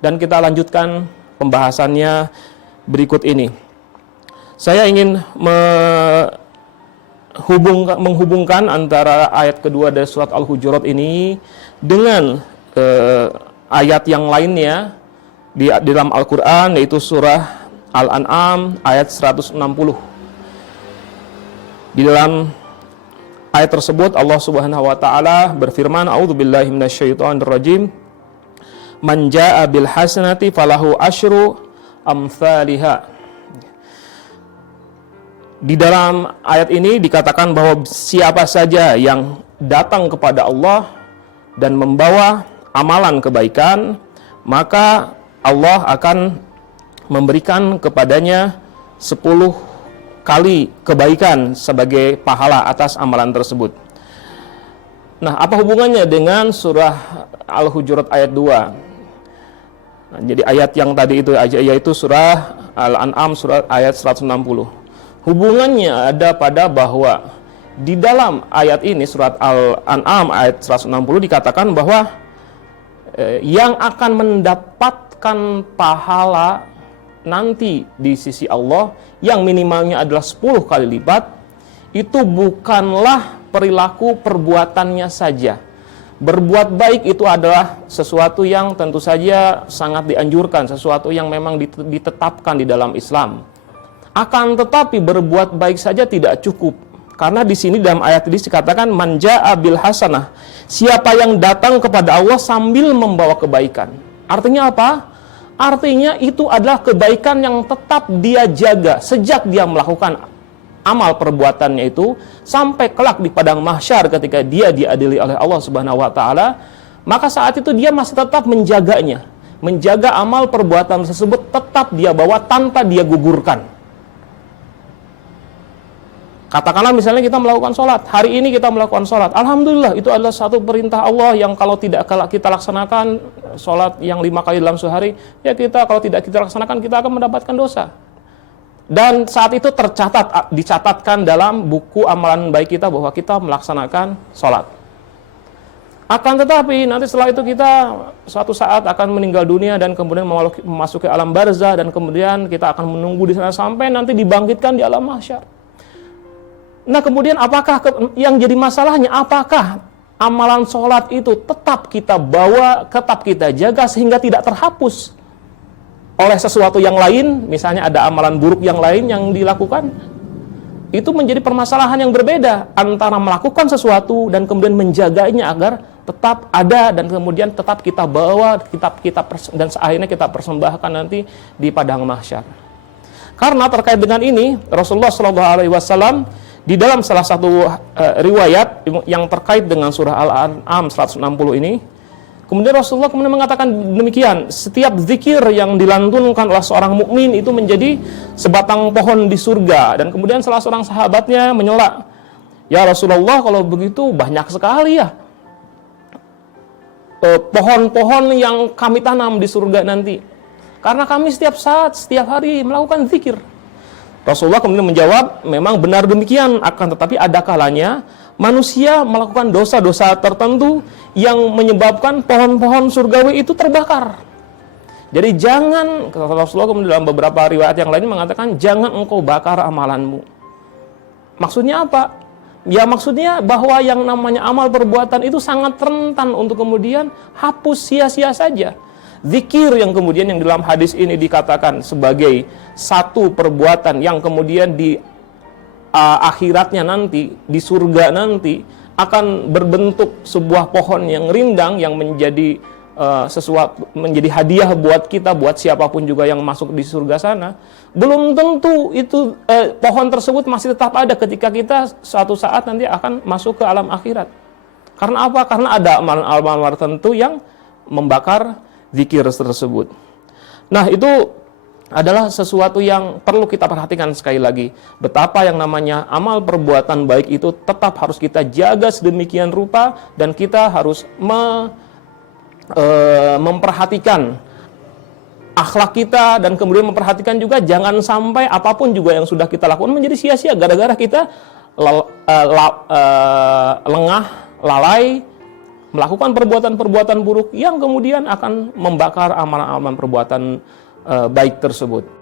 dan kita lanjutkan pembahasannya berikut ini. Saya ingin menghubungkan antara ayat kedua dari surat Al-Hujurat ini dengan ayat yang lainnya di dalam Al-Quran, yaitu surah Al-An'am ayat 160. Di dalam ayat tersebut Allah Subhanahu wa taala berfirman, a'udzubillahi minasyaitonirrajim, man jaa'a bil hasanati falahu asyru amsalihha. Di dalam ayat ini dikatakan bahwa siapa saja yang datang kepada Allah dan membawa amalan kebaikan, maka Allah akan memberikan kepadanya 10 kali kebaikan sebagai pahala atas amalan tersebut. Nah, apa hubungannya dengan surah Al-Hujurat ayat 2? Nah, jadi ayat yang tadi itu yaitu surah Al-An'am surah ayat 160. Hubungannya ada pada bahwa di dalam ayat ini surat Al-An'am ayat 160 dikatakan bahwa yang akan mendapatkan pahala nanti di sisi Allah yang minimalnya adalah 10 kali lipat, itu bukanlah perilaku perbuatannya saja. Berbuat baik itu adalah sesuatu yang tentu saja sangat dianjurkan, sesuatu yang memang ditetapkan di dalam Islam. Akan tetapi berbuat baik saja tidak cukup. Karena di sini dalam ayat ini dikatakan man jaa'a bil hasanah. Siapa yang datang kepada Allah sambil membawa kebaikan. Artinya apa? Artinya itu adalah kebaikan yang tetap dia jaga sejak dia melakukan amal perbuatannya itu sampai kelak di padang mahsyar ketika dia diadili oleh Allah Subhanahu wa taala, maka saat itu dia masih tetap menjaganya. Menjaga amal perbuatan tersebut tetap dia bawa tanpa dia gugurkan. Katakanlah misalnya kita melakukan sholat, hari ini kita melakukan sholat, alhamdulillah itu adalah satu perintah Allah yang kalau tidak kita laksanakan sholat yang 5 kali dalam sehari, ya kita kalau tidak kita laksanakan kita akan mendapatkan dosa. Dan saat itu dicatatkan dalam buku amalan baik kita bahwa kita melaksanakan sholat. Akan tetapi nanti setelah itu kita suatu saat akan meninggal dunia dan kemudian memasuki alam barzah, dan kemudian kita akan menunggu di sana sampai nanti dibangkitkan di alam mahsyar. Nah, kemudian apakah yang jadi masalahnya? Apakah amalan sholat itu tetap kita bawa, tetap kita jaga sehingga tidak terhapus oleh sesuatu yang lain? Misalnya ada amalan buruk yang lain yang dilakukan. Itu menjadi permasalahan yang berbeda antara melakukan sesuatu dan kemudian menjaganya agar tetap ada dan kemudian tetap kita bawa, dan akhirnya kita persembahkan nanti di padang mahsyar. Karena terkait dengan ini, Rasulullah SAW di dalam salah satu riwayat yang terkait dengan surah Al-An'am 160 ini, kemudian Rasulullah kemudian mengatakan demikian, setiap zikir yang dilantunkan oleh seorang mukmin itu menjadi sebatang pohon di surga. Dan kemudian salah seorang sahabatnya menyela, ya Rasulullah, kalau begitu banyak sekali ya pohon-pohon yang kami tanam di surga nanti, karena kami setiap saat, setiap hari melakukan zikir. Rasulullah kemudian menjawab, memang benar demikian, akan tetapi ada kalanya manusia melakukan dosa-dosa tertentu yang menyebabkan pohon-pohon surgawi itu terbakar. Jadi jangan, kata Rasulullah kemudian dalam beberapa riwayat yang lain mengatakan, jangan engkau bakar amalanmu. Maksudnya apa? Ya maksudnya bahwa yang namanya amal perbuatan itu sangat rentan untuk kemudian hapus sia-sia saja. Zikir yang kemudian yang dalam hadis ini dikatakan sebagai satu perbuatan yang kemudian di akhiratnya nanti, di surga nanti akan berbentuk sebuah pohon yang rindang yang menjadi sesuatu, menjadi hadiah buat kita, buat siapapun juga yang masuk di surga sana. Belum tentu itu pohon tersebut masih tetap ada ketika kita suatu saat nanti akan masuk ke alam akhirat. Karena apa? Karena ada amalan-amalan tertentu yang membakar zikir tersebut. Nah, itu adalah sesuatu yang perlu kita perhatikan sekali lagi. Betapa yang namanya amal perbuatan baik itu tetap harus kita jaga sedemikian rupa, dan kita harus memperhatikan akhlak kita, dan kemudian memperhatikan juga jangan sampai apapun juga yang sudah kita lakukan menjadi sia-sia gara-gara kita lengah, lalai, melakukan perbuatan-perbuatan buruk yang kemudian akan membakar amalan-amalan perbuatan baik tersebut.